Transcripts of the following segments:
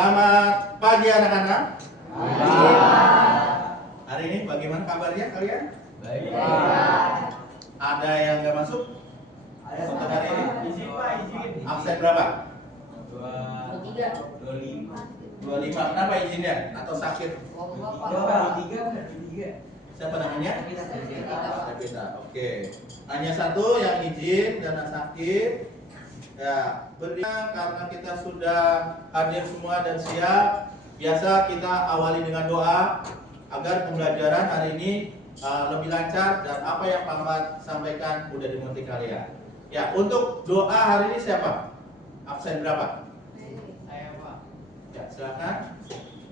Selamat pagi anak-anak. Hari ini bagaimana kabarnya kalian? Baik. Ada yang nggak masuk? Untuk hari ini? Izin Pak, izin. Absen berapa? 25. 25. Kenapa izinnya? Atau sakit? Siapa namanya? Kita. Oke. Hanya satu yang izin karena sakit. Ya, berikutnya karena kita sudah hadir semua dan siap, biasa kita awali dengan doa agar pembelajaran hari ini lebih lancar dan apa yang Pak Ahmad sampaikan mudah dimengerti kalian. Ya, untuk doa hari ini siapa? Absen berapa? Saya Pak. Ya, silakan.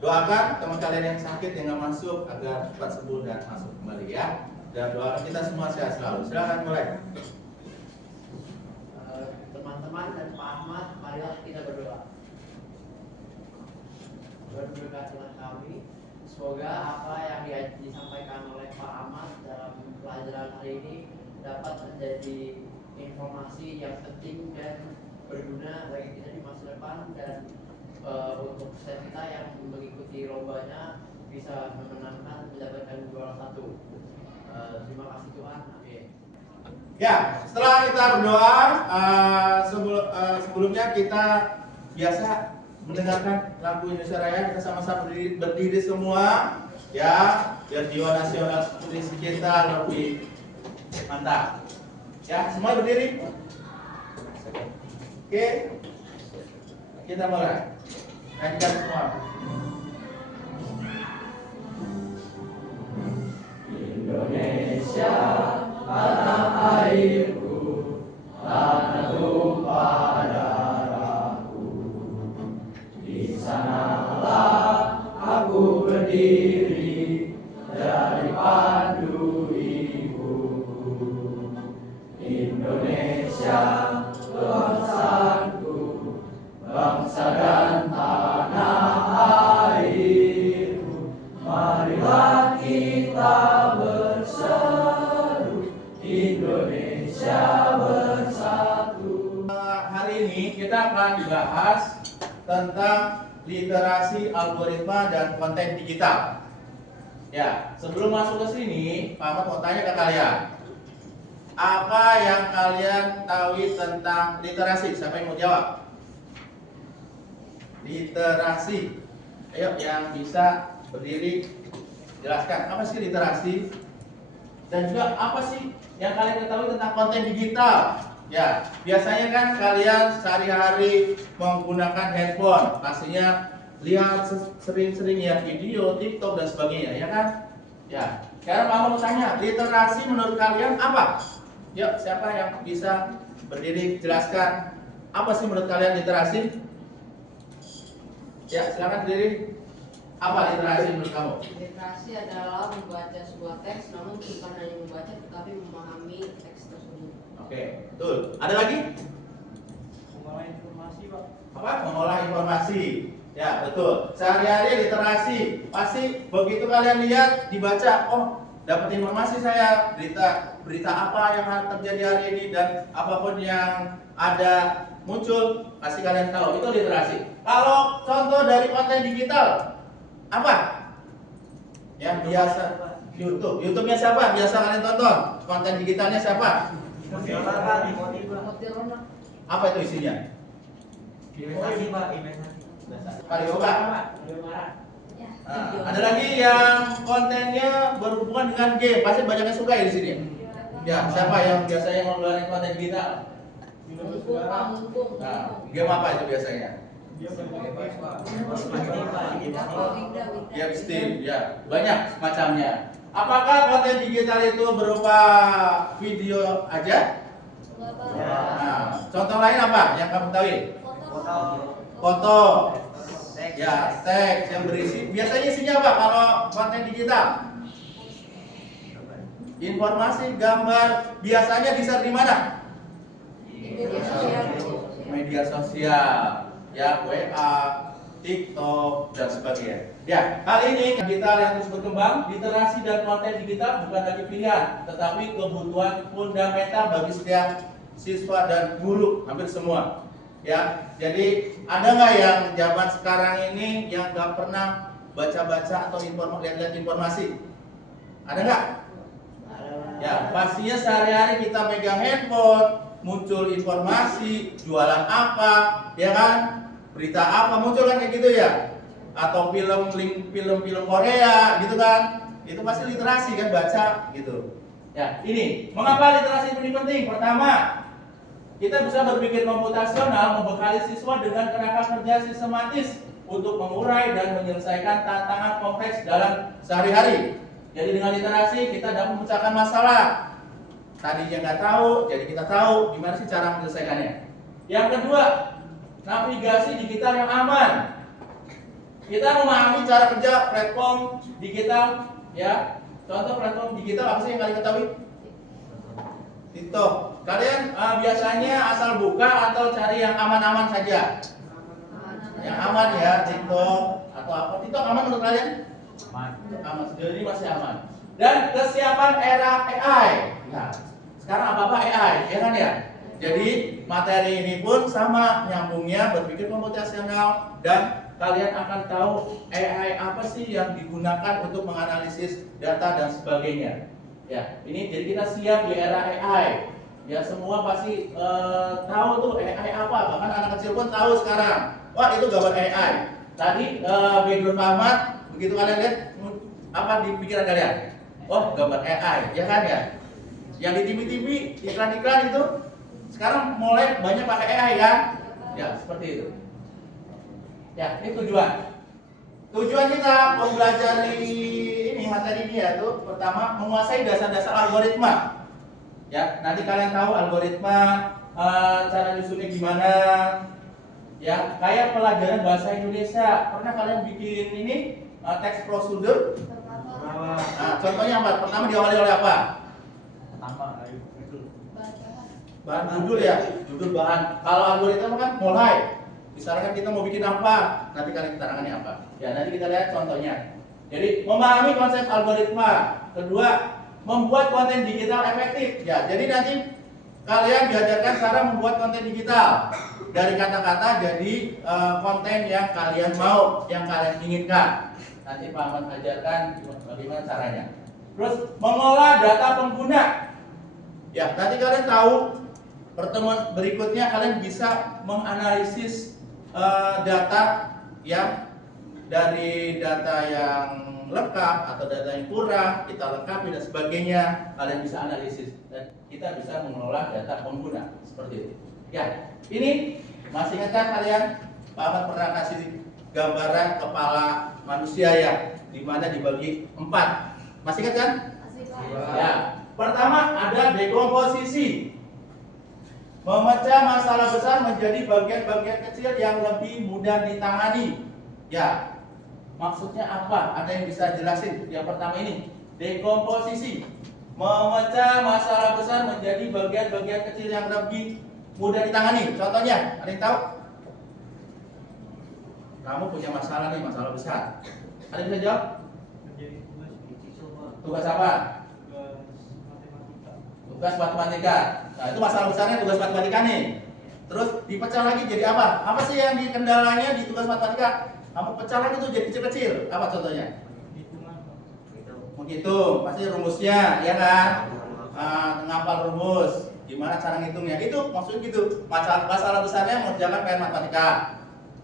Doakan teman kalian yang sakit yang nggak masuk agar cepat sembuh dan masuk kembali ya. Dan doakan kita semua sehat selalu. Silakan mulai. Teman-teman dan Pak Ahmad, marilah kita berdoa. Berberkatilah kami. Semoga apa yang disampaikan oleh Pak Ahmad dalam pelajaran hari ini dapat menjadi informasi yang penting dan berguna bagi kita di masa depan, dan untuk kita yang mengikuti lombanya bisa memenangkan mendapatkan juara 1. Terima kasih Tuhan. Amin. Ya, setelah kita berdoa, sebelumnya kita biasa mendengarkan lagu Indonesia Raya. Kita sama-sama berdiri semua, ya, biar jiwa nasional kita lebih mantap. Ya, semua berdiri. Oke, kita mulai. Nyanyikan semua. Indonesia, tanah airku, tanah tumpah darahku. Di sanalah aku berdiri, dari pandu ibuku. Indonesia, bangsaku, bangsa dan tanah airku. Marilah kita berseru, Indonesia bersatu. Hari ini kita akan bahas tentang literasi algoritma dan konten digital. Ya, sebelum masuk ke sini, Pak Ahmad mau tanya ke kalian. Apa yang kalian tahu tentang literasi? Siapa yang mau jawab? Literasi. Ayo, yang bisa berdiri jelaskan apa sih literasi? Dan juga apa sih yang kalian ketahui tentang konten digital? Ya, biasanya kan kalian sehari-hari menggunakan handphone, pastinya lihat sering-sering ya video, TikTok dan sebagainya, ya kan? Ya, sekarang mau tanya, literasi menurut kalian apa? Yuk, siapa yang bisa berdiri jelaskan apa sih menurut kalian literasi? Ya, silakan berdiri. Apa literasi menurut kamu? Literasi adalah membaca sebuah teks, namun bukan hanya membaca tetapi memahami teks tersebut. Oke, betul. Ada lagi? Mengolah informasi Pak. Apa? Mengolah informasi. Ya, betul. Sehari-hari literasi. Pasti begitu kalian lihat, dibaca, oh, dapat informasi saya, berita apa yang terjadi hari ini dan apapun yang ada muncul, pasti kalian tahu. Itu literasi. Kalau contoh dari konten digital, apa? Yang biasa YouTube. YouTube-nya siapa? Biasa kalian tonton. Konten digitalnya siapa? Apa itu isinya? Investasi Pak, investasi. Yoga. Nah, ada lagi yang kontennya berhubungan dengan game. Pasti banyak yang suka ya di sini. Ya, siapa yang biasanya ngeluarin konten digital? Nah, game apa itu biasanya? Game Steam, ya, banyak semacamnya. Apakah konten digital itu berupa video aja? Nah, contoh lain apa yang kamu tahu? Foto, ya, teks yang berisi. Biasanya isinya apa kalau konten digital? Informasi, gambar. Biasanya bisa di mana? Media sosial. Ya, WA, TikTok dan sebagainya. Ya, kali ini digital yang terus berkembang, literasi dan konten digital bukan lagi pilihan, tetapi kebutuhan fundamental bagi setiap siswa dan guru, hampir semua. Ya, jadi ada nggak yang zaman sekarang ini yang nggak pernah baca-baca atau lihat-lihat informasi? Ada nggak? Ya, pastinya sehari-hari kita megang handphone, muncul informasi, jualan apa, ya kan? Berita apa muncul kan kayak gitu ya? Atau film-film Korea gitu kan? Itu pasti literasi kan, baca gitu. Ya, ini mengapa literasi ini penting? Pertama, kita bisa berpikir komputasional, membekali siswa dengan kerangka kerja sistematis untuk mengurai dan menyelesaikan tantangan kompleks dalam sehari-hari. Jadi dengan literasi kita dapat memecahkan masalah. Tadinya nggak tahu, jadi kita tahu gimana sih cara menyelesaikannya. Yang kedua, navigasi digital yang aman. Kita memahami cara kerja platform digital, ya. Contoh platform digital apa sih yang kalian ketahui? TikTok. Kalian biasanya asal buka atau cari yang aman-aman saja? Yang aman ya, TikTok atau apa? TikTok aman menurut kalian? Aman, sejauh ini masih aman. Dan kesiapan era AI. Nah, sekarang apa-apa AI, ya kan ya? Jadi materi ini pun sama nyambungnya, berpikir komputasional, dan kalian akan tahu AI apa sih yang digunakan untuk menganalisis data dan sebagainya. Ya, ini jadi kita siap di era AI. Ya, semua pasti tahu tuh AI apa, bahkan anak kecil pun tahu sekarang. Wah, itu gambar AI. Tadi background Muhammad, begitu kalian lihat apa di pikiran kalian? Oh, gambar AI, ya kan ya? Yang di TV-TV, iklan-iklan itu sekarang mulai banyak pakai AI kan? Ya, seperti itu. Ya, ini tujuan. Tujuan kita mempelajari ini materi ini ya tuh pertama menguasai dasar-dasar algoritma. Ya, nanti kalian tahu algoritma cara nyusunnya gimana. Ya, kayak pelajaran bahasa Indonesia. Pernah kalian bikin ini teks prosedur? Nah, contohnya apa? Pertama diawali oleh apa? Bahan judul ya, judul bahan. Kalau algoritma kan mulai. Misalkan kita mau bikin apa, nanti kalian keterangannya apa. Ya, nanti kita lihat contohnya. Jadi memahami konsep algoritma. Kedua, membuat konten digital efektif. Ya, jadi nanti kalian diajarkan cara membuat konten digital dari kata-kata jadi konten yang kalian mau, yang kalian inginkan. Nanti Pak Ahmad ajarkan bagaimana caranya. Terus mengolah data pengguna. Ya, nanti kalian tahu pertemuan berikutnya kalian bisa menganalisis data yang dari data yang lengkap atau data yang kurang kita lengkapi dan sebagainya, kalian bisa analisis dan kita bisa mengelola data pengguna seperti itu. Ya, ini masih ingat kan kalian? Pak Ahmad pernah kasih gambaran kepala manusia ya, di mana dibagi 4. Masih ingat kan? Ya. Pertama ada dekomposisi. Memecah masalah besar menjadi bagian-bagian kecil yang lebih mudah ditangani. Ya, maksudnya apa? Ada yang bisa jelasin? Yang pertama ini, dekomposisi. Memecah masalah besar menjadi bagian-bagian kecil yang lebih mudah ditangani. Contohnya, ada yang tahu? Kamu punya masalah nih, masalah besar. Ada yang bisa jawab? Tugas apa? Tugas matematika. Nah, itu masalah besarnya tugas matematika nih. Terus dipecah lagi jadi apa? Apa sih yang kendalanya di tugas matematika? Kamu pecah lagi tuh jadi kecil-kecil. Apa contohnya? Menghitung, pasti rumusnya, ya kan? Ngapal rumus, gimana cara ngitungnya? Itu maksudnya gitu. Masalah besarnya mengerjakan PR matematika.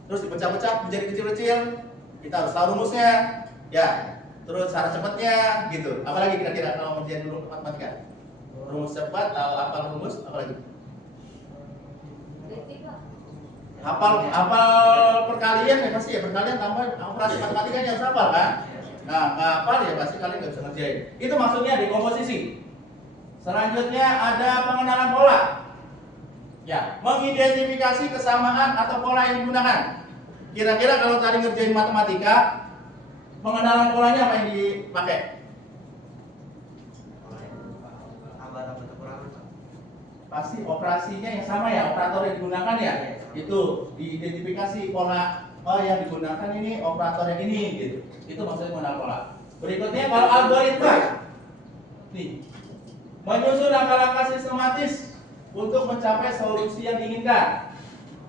Terus dipecah-pecah menjadi kecil-kecil. Kita harus tahu rumusnya, ya. Terus cara cepatnya, gitu. Apalagi kira-kira kalau mengerjain dulu matematika? Rumus cepat, tahu apa rumus, apalagi? Hafal perkalian ya pasti ya, perkalian tambah operasi matematikanya harus hafal kan? Nah, nggak hafal ya pasti kalian nggak bisa ngerjain. Itu maksudnya dekomposisi. Selanjutnya ada pengenalan pola. Ya, mengidentifikasi kesamaan atau pola yang digunakan. Kira-kira kalau tadi ngerjain matematika, pengenalan polanya apa yang dipakai? Pasti operasinya yang sama ya, operator yang digunakan ya. Itu diidentifikasi pola yang digunakan ini operator yang ini gitu. Itu maksudnya mengenal pola. Berikutnya kalau algoritma. Nih. Menyusun langkah-langkah sistematis untuk mencapai solusi yang diinginkan.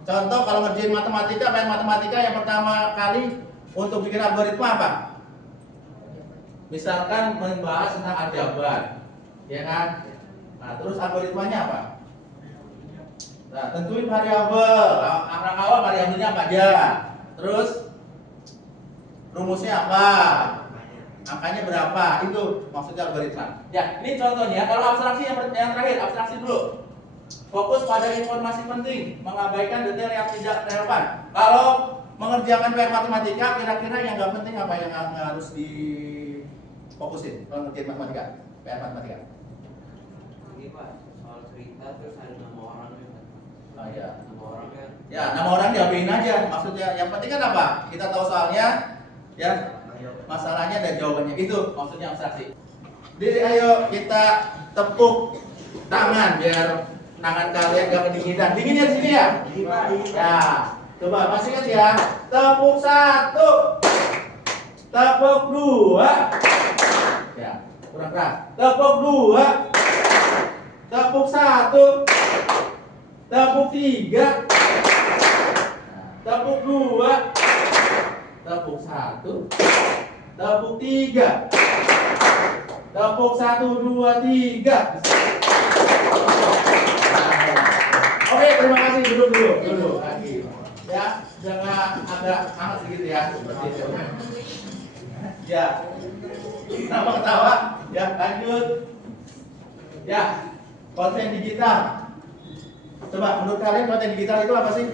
Contoh kalau ngerjain matematika, main matematika yang pertama kali untuk bikin algoritma apa? Misalkan membahas tentang aljabar, ya kan? Nah, terus algoritmanya apa? Nah, tentuin variabel. Angka awal variabelnya apa aja? Terus rumusnya apa? Angkanya berapa? Itu maksudnya algoritma. Ya, ini contohnya. Kalau abstraksi yang terakhir, abstraksi dulu. Fokus pada informasi penting, mengabaikan detail yang tidak relevan. Kalau mengerjakan PR matematika, kira-kira yang nggak penting apa yang harus difokusin kalau ngerjain matematika, PR matematika? Ini Pak, soal cerita terus ada nama orangnya Pak. Oh iya. Nama orangnya. Ya, nama orang diapain aja. Maksudnya yang penting kan apa? Kita tahu soalnya, ya, masalahnya dan jawabannya. Itu maksudnya abstraksi. Jadi ayo kita tepuk tangan biar tangan kalian gak kedinginan. Dingin ya di sini ya? Ya, coba masih ingat ya. Tepuk 1, tepuk 2. Ya, kurang keras. Tepuk 2, tepuk 1, tepuk 3, tepuk 2, tepuk 1, tepuk 3, tepuk 1, 2, 3. Oke, terima kasih. Duduk dulu lagi. Ya, jangan agak hangat sedikit ya, seperti itu. Ya, kenapa ketawa? Ya, lanjut. Ya, konten digital. Coba, menurut kalian konten digital itu apa sih?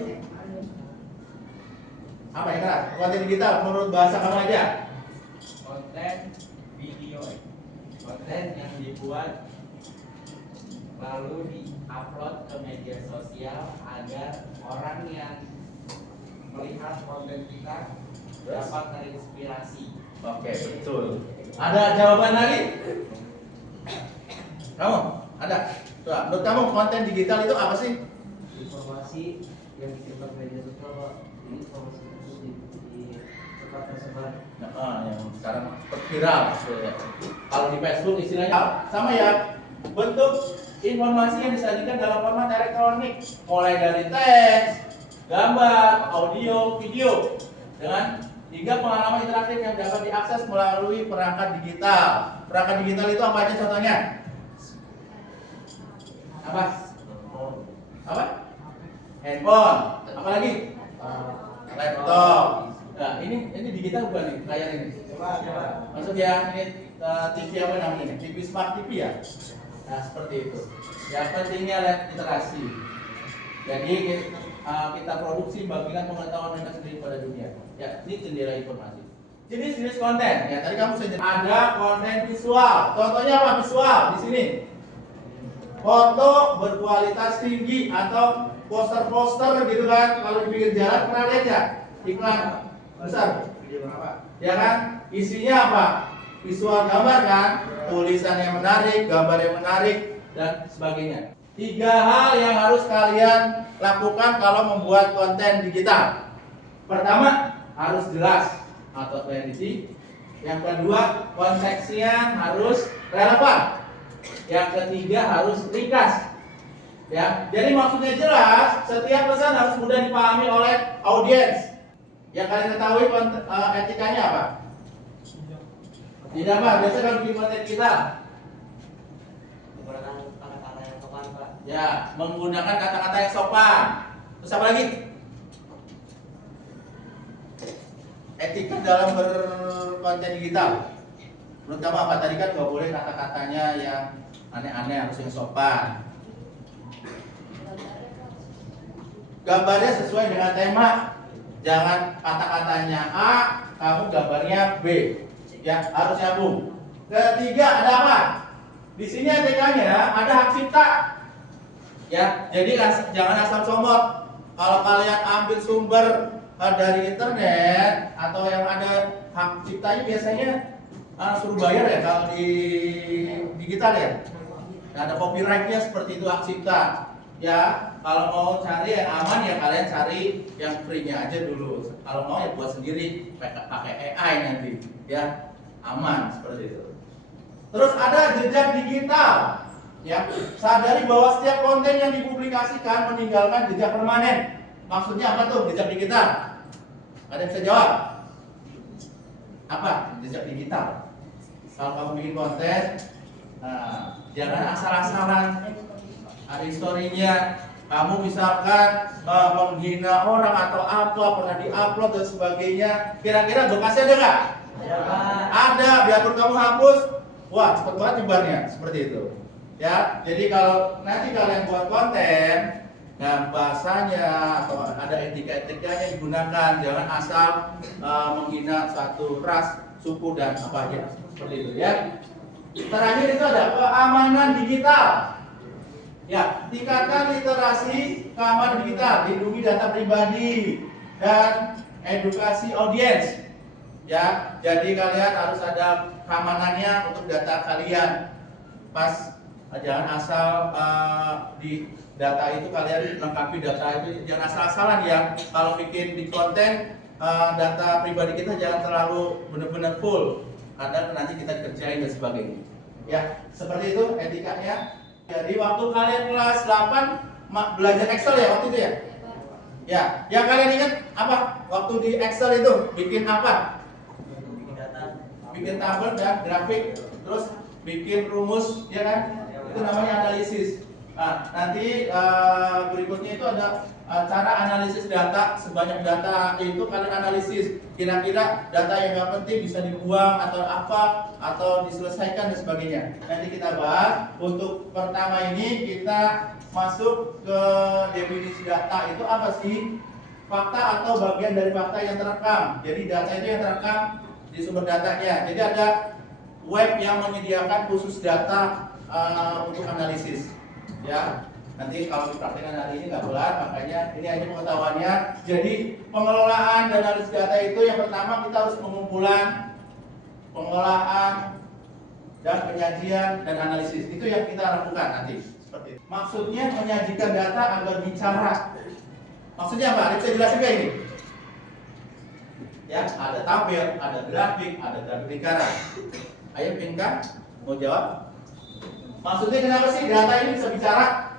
Apa ya kak? Konten digital menurut bahasa kamu aja? Konten video, konten yang dibuat lalu di-upload ke media sosial agar orang yang melihat konten kita dapat terinspirasi. Oke, betul. Ada jawaban lagi? Kamu? Ada? Coba, menurut kamu konten digital itu apa sih? Informasi yang disebar media sosial Pak. Jadi informasi tersebut cepat tersebar. Nah, yang sekarang viral. Kalau di Facebook istilahnya sama ya. Bentuk informasi yang disajikan dalam format elektronik, mulai dari teks, gambar, audio, video, dengan hingga pengalaman interaktif yang dapat diakses melalui perangkat digital. Perangkat digital itu apa aja contohnya? Apa? Apa? Handphone. Apa lagi? Laptop. Nah, ini digital bukan nih? Kayak ini. Maksud ya ini TV apa namanya ini? TV Smart TV ya? Nah, seperti itu. Yang pentingnya literasi. Jadi kita produksi bagikan pengetahuan mereka sendiri pada dunia. Ya, ini jendela informasi. Jenis konten. Ya, tadi kamu sudah ada konten visual. Contohnya apa visual di sini? Foto berkualitas tinggi atau poster-poster gitu kan. Kalau di pinggir jalan pernah lihat ya? Iklan besar. Ya kan? Isinya apa? Visual gambar kan? Tulisan yang menarik, gambar yang menarik, dan sebagainya. 3 hal yang harus kalian lakukan kalau membuat konten digital. Pertama, harus jelas atau clarity. Yang kedua, konteksnya harus relevan. Yang ketiga, harus ringkas. Ya, jadi maksudnya jelas, setiap pesan harus mudah dipahami oleh audiens. Yang kalian ketahui etikanya apa? Tidak Pak, biasa kalau bikin konten kita Menggunakan kata-kata yang sopan Pak. ya, menggunakan kata-kata yang sopan. Terus apa lagi? Etika dalam berkonten digital. Menurut kamu apa? Tadi kan nggak boleh kata-katanya yang aneh-aneh, harus yang sopan. Gambarnya sesuai dengan tema. Jangan kata-katanya A, kamu gambarnya B. Ya, harus nyambung. Ketiga ada apa? Di sini etikanya ada hak cipta. Ya, jadi jangan asal comot. Kalau kalian ambil sumber dari internet atau yang ada hak ciptanya biasanya suruh bayar ya kalau di digital ya. Nah, ada copyrightnya seperti itu hak cipta. Ya, kalau mau cari yang aman ya kalian cari yang free-nya aja dulu. Kalau mau ya buat sendiri pakai AI nanti. Ya, aman seperti itu. Terus ada jejak digital. Ya, sadari bahwa setiap konten yang dipublikasikan meninggalkan jejak permanen. Maksudnya apa tuh jejak digital? Ada yang bisa jawab? Apa jejak digital? Kalau kamu bikin konten, jangan asal-asalan. Ada historinya. Kamu misalkan menghina orang atau apa, pernah diupload dan sebagainya. Kira-kira bekasnya ada nggak? Ada. Biarpun kamu hapus, wah cepet banget nyebarnya. Seperti itu. Ya. Jadi kalau nanti kalian buat konten, nah bahasanya atau ada etika-etikanya digunakan. Jangan asal menghina satu ras, suku dan apa aja. Seperti itu ya. Terakhir itu ada keamanan digital. Ya, tingkatkan literasi keamanan digital, lindungi data pribadi dan edukasi audiens. Ya, jadi kalian harus ada keamanannya untuk data kalian. Pas jangan asal di data itu kalian lengkapi data itu, jangan asal-asalan ya. Kalau bikin di konten data pribadi kita jangan terlalu benar-benar full, karena nanti kita dikerjain dan sebagainya. Ya, seperti itu etikanya. Jadi waktu kalian kelas 8 belajar Excel ya waktu itu ya? Ya, yang kalian ingat apa? Waktu di Excel itu bikin apa? Bikin tabel dan grafik, terus bikin rumus, ya kan? Itu namanya analisis. Nah, nanti berikutnya itu ada cara analisis data. Sebanyak data itu kalian analisis. Kira-kira data yang nggak penting bisa dibuang atau apa, atau diselesaikan dan sebagainya. Nanti kita bahas. Untuk pertama ini kita masuk ke definisi data. Itu apa sih? Fakta atau bagian dari fakta yang terekam. Jadi data itu yang terekam di sumber datanya. Jadi ada web yang menyediakan khusus data untuk analisis. Ya, nanti kalau dipraktikkan hari ini nggak kelar, makanya ini hanya pengetahuannya. Jadi pengelolaan dan analisis data itu yang pertama kita harus pengumpulan, pengolahan, dan penyajian dan analisis. Itu yang kita lakukan nanti. Seperti itu. Maksudnya menyajikan data agar bicara. Maksudnya apa? Bisa jelasin kayak ini? Ya, ada tabel, ada grafik, ada grafik lingkaran. Ayo Pinka, mau jawab? Maksudnya kenapa sih data ini bisa bicara?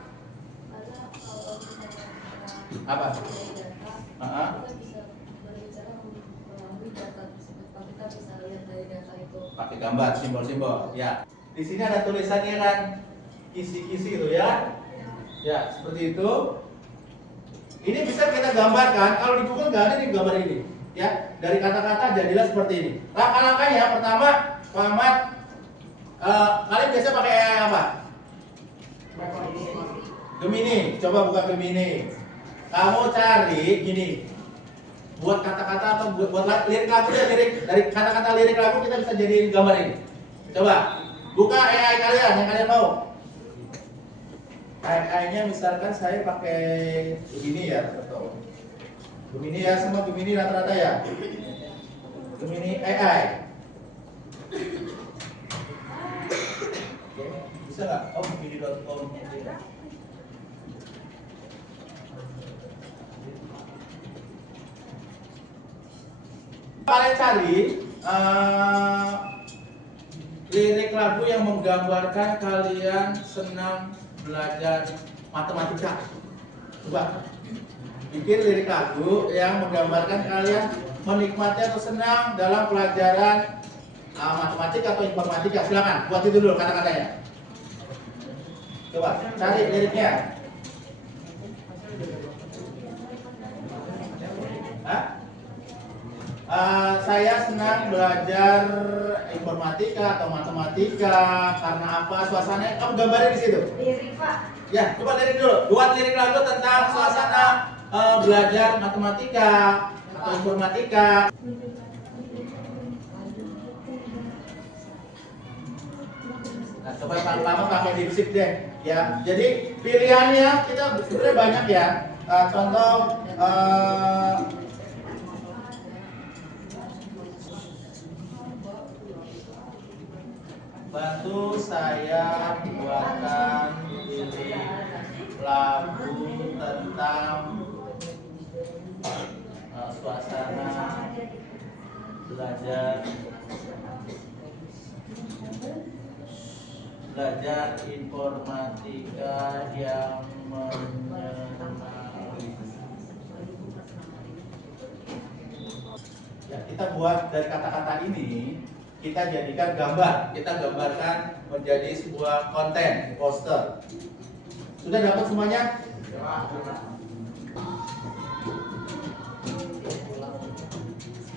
Apa? Kita bisa berbicara melalui data tersebut. Kita bisa lihat dari data itu. Pakai gambar, simbol-simbol. Ya. Di sini ada tulisannya kan, kisi-kisi itu ya. Ya, seperti itu. Ini bisa kita gambarkan. Kalau di Google nggak ada nih gambar ini. Ya, dari kata-kata jadilah seperti ini. Langkah-langkahnya pertama, Pak Ahmad. Kalian biasa pakai AI apa? Gemini. Coba buka Gemini. Kamu cari gini. Buat kata-kata atau buat lirik lagu ya, lirik dari kata-kata lirik lagu kita bisa jadiin gambar ini. Coba buka AI kalian yang kalian mau. AI-nya misalkan saya pakai Gemini ya, betul. Gemini ya, semua Gemini rata-rata ya. Gemini AI. Bisa nggak? Oh, begini.com. Kalian cari lirik lagu yang menggambarkan kalian senang belajar matematika. Coba bikin lirik lagu yang menggambarkan kalian menikmati atau senang dalam pelajaran matematika atau informatika. Silakan buat itu dulu kata-katanya. Coba cari liriknya. Saya senang belajar informatika atau matematika karena apa? Suasananya kamu gambarin di situ. Lirik Pak. Ya, coba lirik dulu. Buat lirik lagu tentang suasana belajar matematika atau informatika. Nah, coba pertama pakai dipsik deh. Ya, jadi pilihannya kita sebenarnya banyak ya. Contoh bantu saya buatkan lirik lagu tentang suasana belajar informatika yang menyenangkan. kita buat dari kata-kata ini, kita jadikan gambar, kita gambarkan menjadi sebuah konten poster. Sudah dapat semuanya?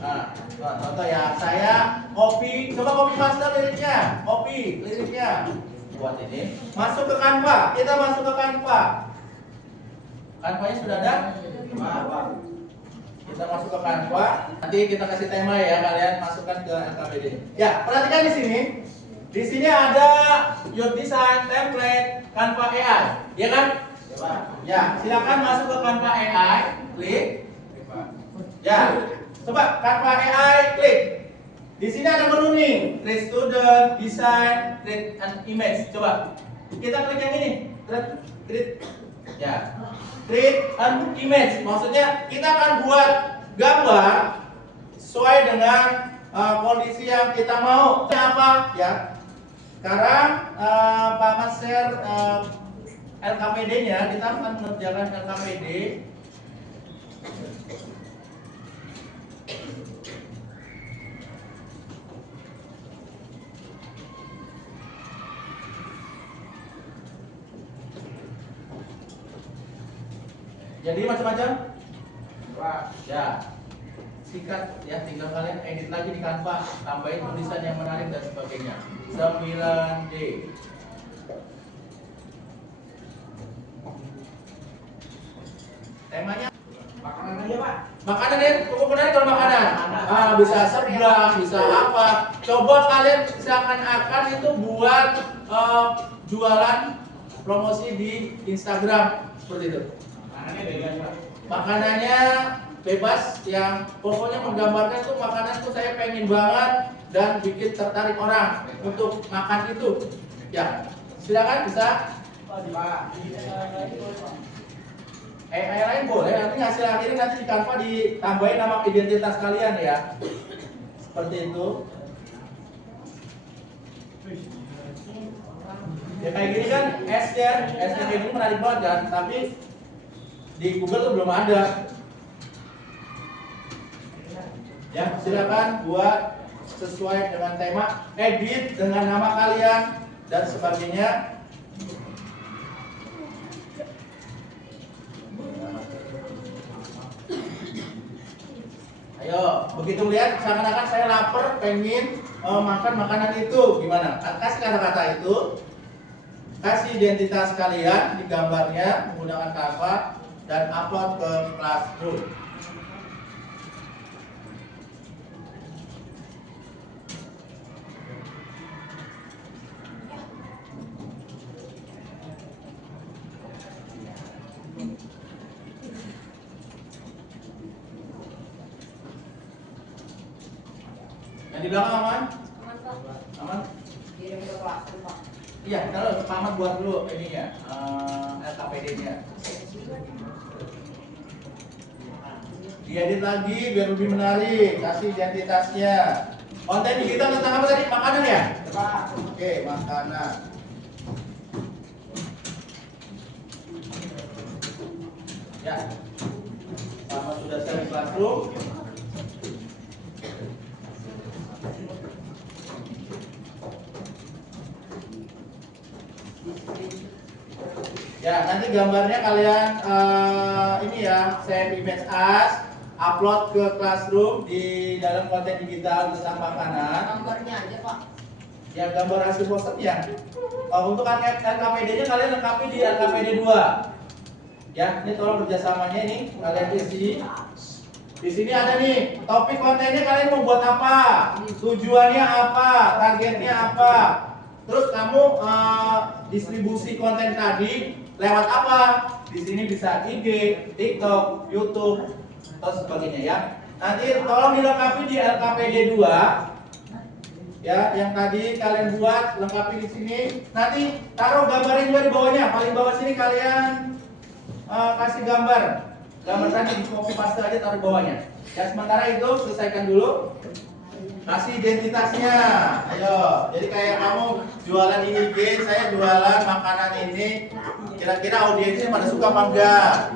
Nah, contoh ya, saya copy, coba copy master liriknya, buat ini, masuk ke Canva, kita masuk ke Canva. Canva-nya sudah ada? Kita masuk ke Canva, nanti kita kasih tema ya, kalian masukkan ke LKPD. Ya, perhatikan di sini. Di sini ada your design template Canva AI, ya kan? Ya, silakan masuk ke Canva AI, klik. Ya, coba Canva AI, klik. Di sini ada menu nih, create student, design, create an image. Coba kita klik yang ini, create, ya, create an image. Maksudnya kita akan buat gambar sesuai dengan kondisi yang kita mau. Ini apa? Ya, sekarang Pak Mas share LKPD-nya. Kita akan mengerjakan LKPD. Jadi macam-macam? Ya, sikat ya, tinggal kalian edit lagi di Canva, tambahin tulisan yang menarik dan sebagainya. 9D. Temanya Makanan aja, Pak. makanan ya, cukup menarik kalau makanan. Bisa seblak, bisa apa. Coba kalian seakan-akan itu buat jualan promosi di Instagram seperti itu. Makanannya bebas, Pak. Makanannya bebas, yang pokoknya menggambarkan tuh makanan tuh saya pengen banget dan bikin tertarik orang untuk makan itu. Ya, silakan bisa. AI lain boleh, nanti hasil akhirnya nanti di Canva ditambahin nama identitas kalian ya. Seperti itu. Ya kayak gini kan S-nya kayak gini menarik banget kan, tapi di Google tuh belum ada. Ya, silakan buat sesuai dengan tema, edit dengan nama kalian dan sebagainya. Ayo, begitu lihat seakan-akan saya lapar, pengen makan makanan itu, gimana? Kasih kata-kata itu, kasih identitas kalian di gambarnya menggunakan Canva dan upload ke Classroom. Yang di belakang aman? Aman, Pak. Aman? Kirim ke Classroom, Pak. Iya, kalau Pak Ahmad buat dulu ininya, LKPD-nya. Diedit lagi biar lebih menarik, kasih identitasnya. Konten digital tentang apa tadi? Makanan ya? Oke, makanan. Ya, sama sudah share di Classroom. Ya, nanti gambarnya kalian ini ya, save image as, upload ke Classroom di dalam konten digital tentang makanan. Gambarnya aja, Pak. Ya, gambar hasil posternya. Untuk LKPD-nya kalian lengkapi di LKPD 2. Ya, ini tolong kerjasamanya ini kalian isi. Di sini ada nih topik kontennya, kalian mau buat apa, tujuannya apa, targetnya apa. Terus kamu distribusi konten tadi lewat apa? Di sini bisa IG, TikTok, YouTube, atau sebagainya ya. Nanti tolong dilengkapi di LKPD 2. Ya, yang tadi kalian buat lengkapi di sini. Nanti taruh gambarnya juga di bawahnya. Paling bawah sini kalian kasih gambar. Gambar tadi di copy paste aja, taruh di bawahnya. Ya, sementara itu selesaikan dulu. Kasih identitasnya. Ayo, jadi kayak kamu jualan di IG, saya jualan makanan ini. Kira-kira audiensnya pada suka apa enggak?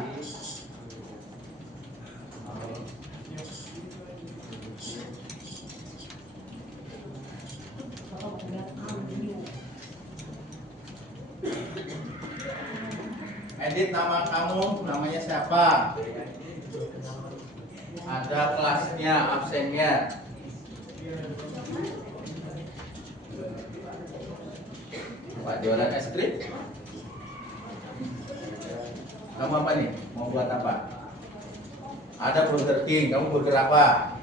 Edit nama kamu, namanya siapa? Ada kelasnya, absennya. Pak jualan es krim? Kamu apa nih? Mau buat apa? Ada Burger King, kamu burger apa?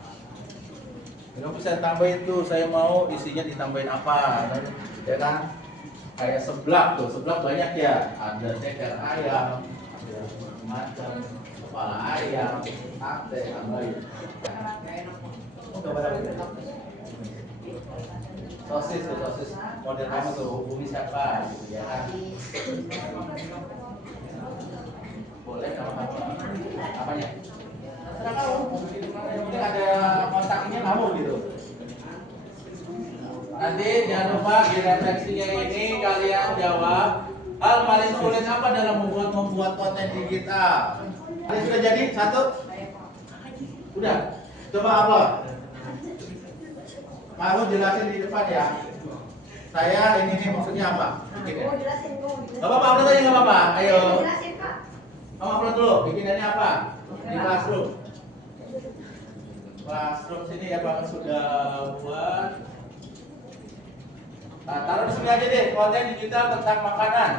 Kamu bisa tambahin tuh, saya mau isinya ditambahin apa? Ya kan? Kayak seblak tuh, seblak banyak ya. Ada ceker ayam, ada macam kepala ayam, sate, tambahin. Oh, gambar apa itu? Sosis tuh, sosis. Model kamu tuh, hubungi siapa? Gitu, ya kan? Boleh kalau kamu apanya? Mungkin ada kontaknya kamu gitu. Nanti jangan lupa di refleksinya ini kalian jawab hal paling sulit apa dalam membuat konten digital. Ini sudah jadi satu? Udah. Coba upload. Kamu jelasin di depan ya. Saya ini maksudnya apa? Bikin ya. Gak apa-apa, upload aja gak apa-apa. Ayo. Kamu upload dulu. Bikinannya apa? Di Classroom. Classroom sini ya Bang sudah buat. Nah, taruh di sini aja deh, konten digital tentang makanan.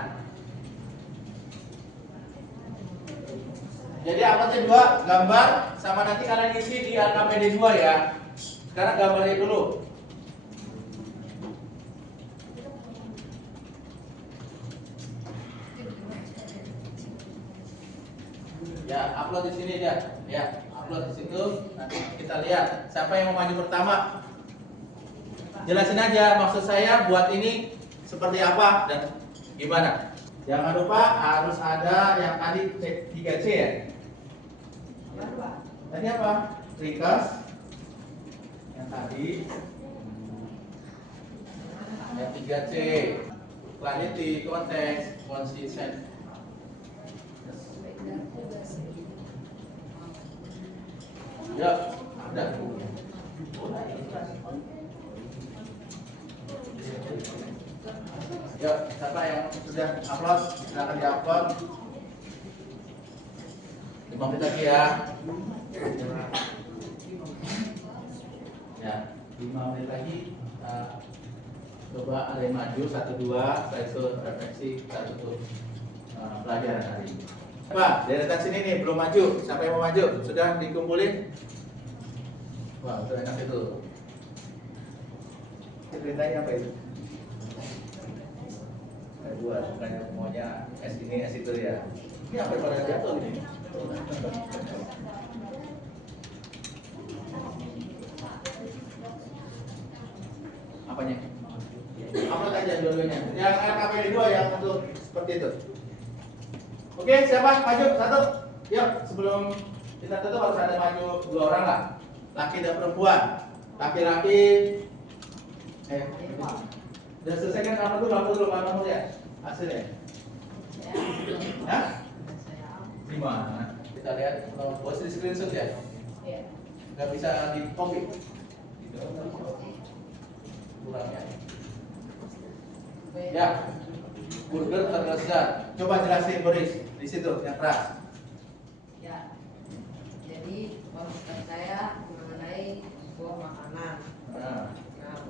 Jadi uploadnya 2 gambar sama nanti kalian isi di LKPD 2 ya. Sekarang gambarnya dulu. Ya, upload di sini aja. Ya, upload di situ. Nanti kita lihat siapa yang mau maju pertama. Jelasin aja maksud saya buat ini seperti apa dan gimana. Jangan lupa harus ada yang tadi 3C ya. Tadi apa? Request. Yang tadi. Yang 3C. Quality, konteks, consistent. Ya, ada. Yuk, siapa yang sudah upload? Silahkan di-upload. 5 menit lagi ya. Ya, 5 menit lagi. Coba ada yang maju, 1, 2, setelah itu refleksi, kita tutup pelajaran hari ini. Pak, deretan sini nih belum maju. Siapa yang mau maju? Sudah dikumpulin? Wah, sudah enak itu. Ceritanya apa itu? Buat bukannya semuanya es ini es itu ya. Ini apa yang pada jatuh ini? Apanya? Upload aja dua-duanya. Yang LKPD 2 yang untuk seperti itu. Oke, siapa maju? 1. Yuk, sebelum kita tutup harus ada maju 2 orang lah. Laki dan perempuan. Laki-laki. Udah selesai kan kamu dulu kamu ya hasilnya. Hah? Gimana? Kita lihat post di screenshot ya. Nggak bisa di copy. Gitu. Kurang ya. Ya. Burger terlezat. Coba jelasin Boris di situ yang keras. Ya, jadi konsep saya mengenai sebuah makanan. Nah,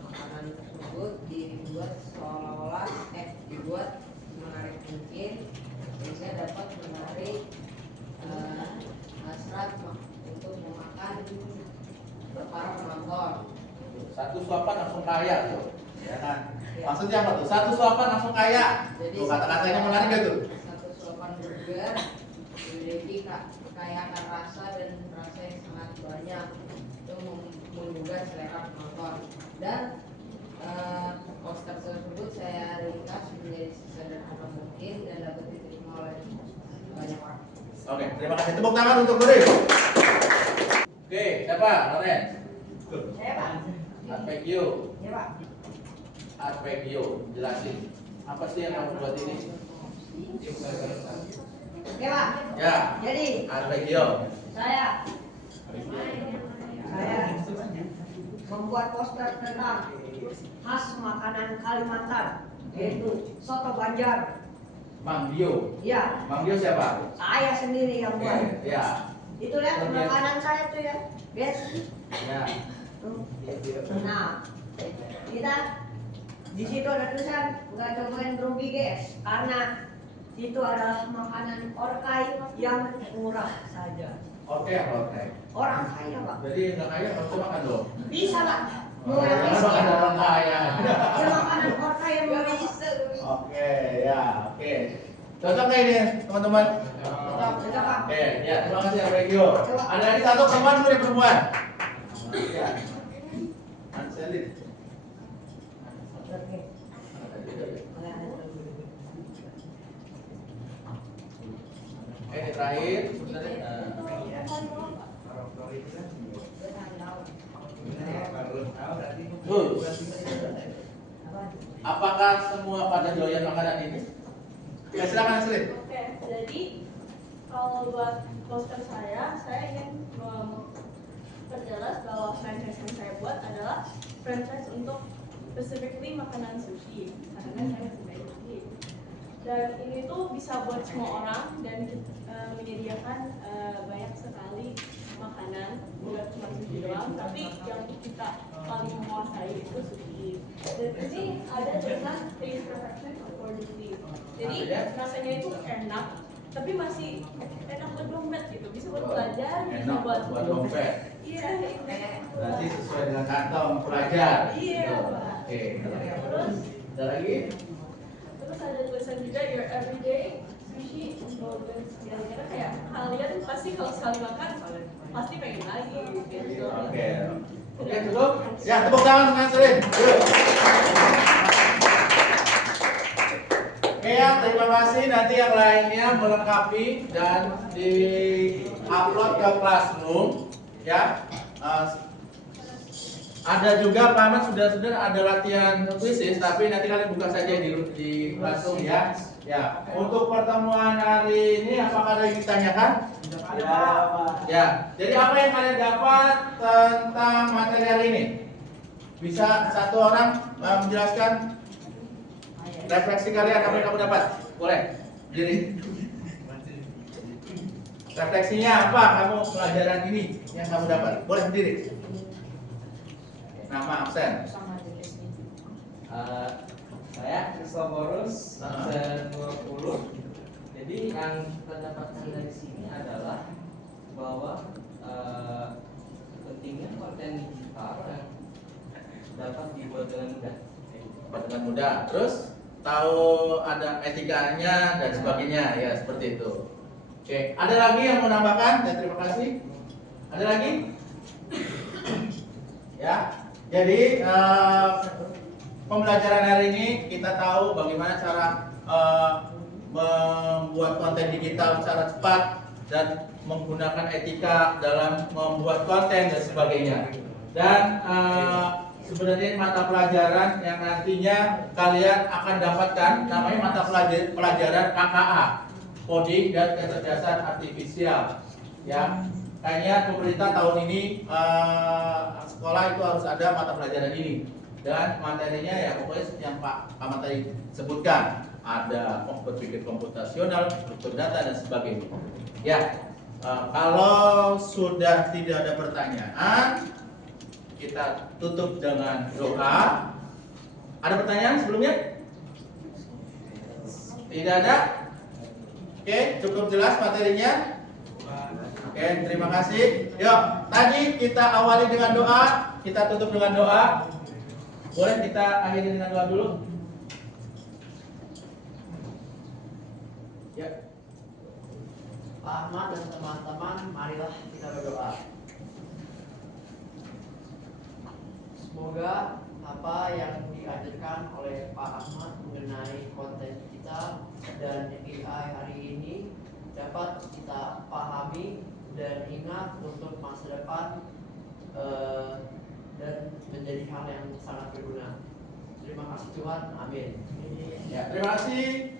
makanan tersebut dibuat seolah-olah dibuat menarik mungkin sehingga dapat menarik hasrat untuk memakan para penonton. Satu suapan langsung kaya tuh, ya kan? Maksudnya apa tuh? Satu suapan langsung kaya. Jadi Tuh kata-katanya menarik gak tuh? Satu suapan burger memiliki kekayaan rasa dan rasa yang sangat banyak untuk menggugah selera penonton. Dan poster tersebut saya ringkas menjadi sesederhana mungkin dan dapat diterima oleh banyak orang. Oke, terima kasih. Tepuk tangan untuk Boris. Oke, siapa? Loren. Saya Pak. Arpeggio. Ya Pak. Arpeggio, jelasin. Apa sih yang kamu buat ini? Oke Pak. Ya. Jadi Arpeggio. saya membuat poster tentang khas makanan Kalimantan, yaitu soto Banjar. Mang Dio. Ya, Mang Dio siapa? saya sendiri yang buat. Ya. Itu lihat Oke. makanan saya tuh ya, guys. Ya. Tuh. Nah, kita di situ ada tulisan nggak cobain rugi guys, karena itu adalah makanan orkai yang murah saja. Oke, oke. Orang kaya pak, Jadi nggak kaya nggak usah makan dong. bisa pak. Mau Jangan yang makan miskin, orang kaya. ya makanan orkai yang Gak murah. bisa. Oke, ya, oke. Cocok nggak ini teman-teman? Bisa pak. Oke, ya terima kasih ya Regio. Ada lagi satu perempuan dulu nih perempuan. Ya. Anselin. Oke. Ini terakhir. Sebentar ya. Gus, apakah semua pada doyan makanan ini? Ya silakan Anselin. Oke, jadi kalau buat poster saya ingin memperjelas bahwa franchise yang saya buat adalah franchise untuk specifically makanan sushi, karena saya suka sushi. Dan ini tuh bisa buat semua orang dan menyediakan banyak sekali makanan, bukan cuma sushi doang, tapi yang kita paling menguasai itu sushi. Dan ini ada tulisan taste perfection accordingly. Jadi rasanya itu enak, tapi masih enak buat dompet gitu. Bisa buat pelajar, bisa Enak buat buat dompet. Iya, Berarti sesuai dengan kantong pelajar. Iya, Gitu. Pak. Oke. Terus Ada lagi? terus ada tulisan juga your everyday sushi indulgence. Kira-kira kayak kalian pasti kalau sekali makan pasti pengen lagi gitu. Oke. Oke, cukup? Ya, tepuk tangan untuk Anselin. Yuk. Oke ya, terima kasih. Nanti yang lainnya melengkapi dan di-upload ke Classroom. Ya. Ada juga Pak Ahmad sudah ada latihan kuisis, tapi nanti kalian buka saja di Classroom ya. Ya. Untuk pertemuan hari ini apakah ada yang ditanyakan? Ya. Jadi apa yang kalian dapat tentang materi hari ini? Bisa satu orang menjelaskan refleksi kalian apa yang kamu dapat? Boleh. Diri. Refleksinya apa kamu pelajaran ini yang kamu dapat? Boleh berdiri. Nama absen. Saya Kristoforus, absen 20. Jadi yang kita dapatkan dari sini adalah bahwa pentingnya konten digital yang dapat dibuat dengan mudah. Dapat dengan mudah. Terus tahu ada etikanya dan sebagainya ya seperti itu. Oke, ada lagi yang mau nambahkan? Ya, terima kasih. Ada lagi? Ya. Jadi pembelajaran hari ini kita tahu bagaimana cara membuat konten digital secara cepat dan menggunakan etika dalam membuat konten dan sebagainya. Dan sebenarnya mata pelajaran yang nantinya kalian akan dapatkan namanya mata pelajaran KKA, Coding dan Kecerdasan Artifisial. Ya, kayaknya pemerintah tahun ini sekolah itu harus ada mata pelajaran ini. Dan materinya ya pokoknya yang Pak Ahmad tadi sebutkan, ada berpikir komputasional, struktur data dan sebagainya. Ya, kalau sudah tidak ada pertanyaan, kita tutup dengan doa. Ada pertanyaan sebelumnya? Tidak ada? Oke, cukup jelas materinya. Oke, terima kasih. Yuk, tadi kita awali dengan doa, kita tutup dengan doa. Boleh kita akhiri dengan doa dulu? Ya. Pak Ahmad dan teman-teman, marilah kita berdoa. Semoga apa yang diajarkan oleh Pak Ahmad mengenai konten digital dan AI hari ini dapat kita pahami dan ingat untuk masa depan dan menjadi hal yang sangat berguna. Terima kasih Tuhan, amin. Ya, terima kasih.